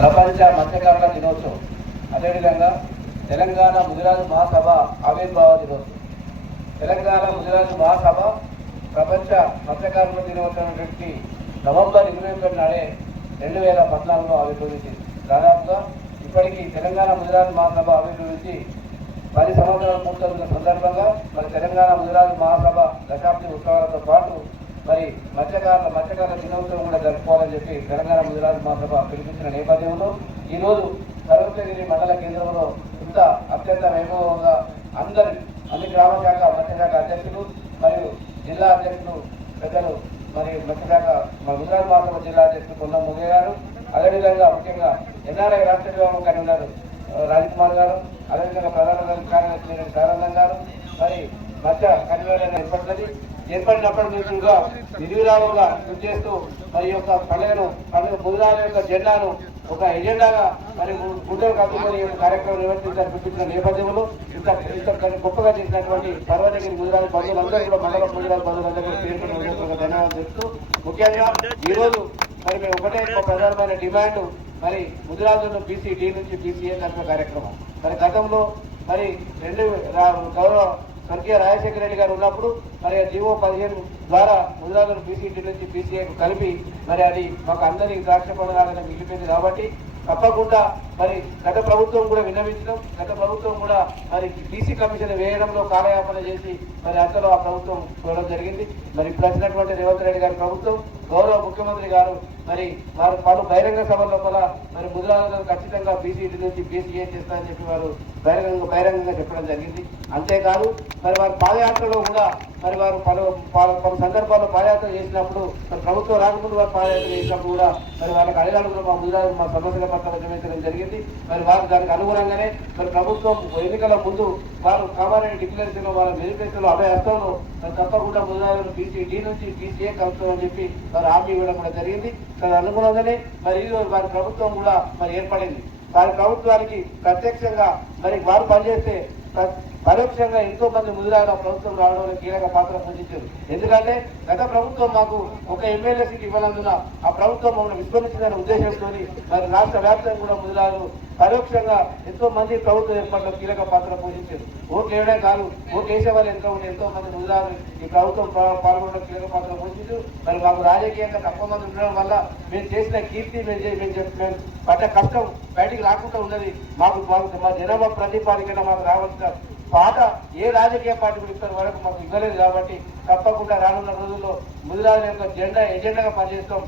ప్రపంచ మత్స్యకారుల దినోత్సవం, అదేవిధంగా తెలంగాణ ముదిరాజు మహాసభ ఆవిర్భావ దినోత్సవం. తెలంగాణ ముదిరాజు మహాసభ ప్రపంచ మత్స్యకారుల దినోత్సవం నవంబర్ 21 నాడే 2014లో ఆవిర్భవించింది. దాదాపుగా ఇప్పటికీ తెలంగాణ ముదిరాజు మహాసభ ఆవిర్భవించి 10 సంవత్సరాలు పూర్తవుతున్న సందర్భంగా మరి తెలంగాణ ముదిరాజు మహాసభ దశాబ్ది ఉత్సవాలతో పాటు మరి మత్స్యకారుల దినోత్సవం కూడా జరుపుకోవాలని చెప్పి తెలంగాణ ముదిరాజు మహాసభ పిలిపించిన నేపథ్యంలో ఈరోజు సర్వగిరి మండల కేంద్రంలో ఇంత అత్యంత వైభవంగా అన్ని గ్రామ శాఖ మత్స్యశాఖ అధ్యక్షులు మరియు జిల్లా అధ్యక్షులు పెద్దలు మరి మత్స్యశాఖ ముదిరాజు మహాసభ జిల్లా అధ్యక్షులు కొండ ముగే గారు, అదేవిధంగా ముఖ్యంగా ఎన్ఆర్ఐ రాష్ట్ర విభాగం కన్వీనర్ రాజ్కుమార్ గారు, అదేవిధంగా ప్రధాన కార్యదర్శి సారంగం గారు, మరి మత్స్య కన్వీనర్ ఏర్పడినప్పటి నుంచిగా నిర్విరామంగా కృషి చేస్తూ మరి యొక్క పండుగ ముదిరాజు యొక్క జెండాను ఒక ఎజెండాగా మరి గుండెలు కట్టుకొని కార్యక్రమం నిర్వహించాలని నేపథ్యంలో ఇంత గొప్పగా చేసినటువంటి పర్వతగిరి ముదిరాజు బంధువులందరూ కూడా మండల ముదిరాజు బంధువులందరూ పేర్కొన్న ధన్యవాదాలు చెప్తూ ముఖ్యంగా ఈరోజు మరి మేము ఒకటే ప్రధానమైన డిమాండ్ మరి ముదిరాజులను బీసీ నుంచి బీసీఏ కలిపే కార్యక్రమం. మరి గతంలో మరి గౌరవ స్వర్గీయ రాజశేఖర రెడ్డి గారు ఉన్నప్పుడు మరి జీవో 15 ద్వారా ముదిరాజులను బీసీ నుంచి బీసీఏకు కలిపి మరి అది మాకు అందరికీ ద్రాక్ష పడగాలని మిగిలిపోయింది. కాబట్టి తప్పకుండా మరి గత ప్రభుత్వం కూడా విన్నవించడం, గత ప్రభుత్వం కూడా మరి బీసీ కమిషన్ వేయడంలో కాలయాపన చేసి మరి అంతలో ఆ ప్రభుత్వం చూడడం జరిగింది. మరి ఇప్పుడు వచ్చినటువంటి రేవంత్ రెడ్డి గారి ప్రభుత్వం, గౌరవ ముఖ్యమంత్రి గారు మరి వారు పలు బహిరంగ సభల లోపల మరి ముదిరాజులను ఖచ్చితంగా బీసీ నుంచి బీసీఏ చేస్తారని చెప్పి వారు బహిరంగంగా చెప్పడం జరిగింది. అంతేకాదు మరి వారి పాదయాత్రలో కూడా మరి వారు పలు సందర్భాల్లో పాదయాత్ర చేసినప్పుడు మరి ప్రభుత్వం రాకముందు వారు పాదయాత్ర చేసినప్పుడు కూడా మరి వాళ్ళకి అడిగారు మా ముదిరాజు మా సమస్యల పట్ల ఉద్యమించడం జరిగింది. మరి వారు దానికి అనుగుణంగానే మరి ప్రభుత్వం ఎన్నికల ముందు వారు కామారెడ్డి డిక్లరేషన్ వాళ్ళ మేనిఫెస్టోలో అభయహస్తంలో మరి తప్పకుండా ముదిరాజులను బీసీ నుంచి బీసీఏ కలుపుతామని చెప్పి వారు హామీ ఇవ్వడం కూడా జరిగింది. దాని అనుగుణంగానే మరి ఈరోజు వారి ప్రభుత్వం కూడా మరి ఏర్పడింది. వారి ప్రభుత్వానికి ప్రత్యక్షంగా మరి వారు పనిచేస్తే పరోక్షంగా ఎంతో మంది ముదిరాజుల ప్రభుత్వం రావడంలో కీలక పాత్ర పోషించారు. ఎందుకంటే గత ప్రభుత్వం మాకు ఒక ఎమ్మెల్యే సీట్ ఇవ్వనందున ఆ ప్రభుత్వం మమ్మల్ని విస్మరించిందనే ఉద్దేశంతో మరి రాష్ట్ర వ్యాప్తంగా కూడా ముదిరాజులు పరోక్షంగా ఎంతో మంది ప్రభుత్వం ఏర్పాటులో కీలక పాత్ర పోషించారు. ఓట్లు వేయడం కాదు, ఓట్లు వేసే వాళ్ళు ఎంతో మంది ముదిరాజులు ఈ ప్రభుత్వం పాల్గొనడం కీలక పాత్ర పోషించారు. మరి మాకు రాజకీయంగా తక్కువ మంది ఉండడం వల్ల మేము చేసిన కీర్తి మేము పడ్డ కష్టం బయటికి రాకుండా ఉన్నది. మా జనాభా ప్రతిపాదికన మాకు రావాల్సిన పాట ఏ రాజకీయ పార్టీ కూడా ఇప్పటి వరకు మాకు ఇవ్వలేదు. కాబట్టి తప్పకుండా రానున్న రోజుల్లో ముదిరాజుల యొక్క ఎజెండాగా పనిచేస్తాం.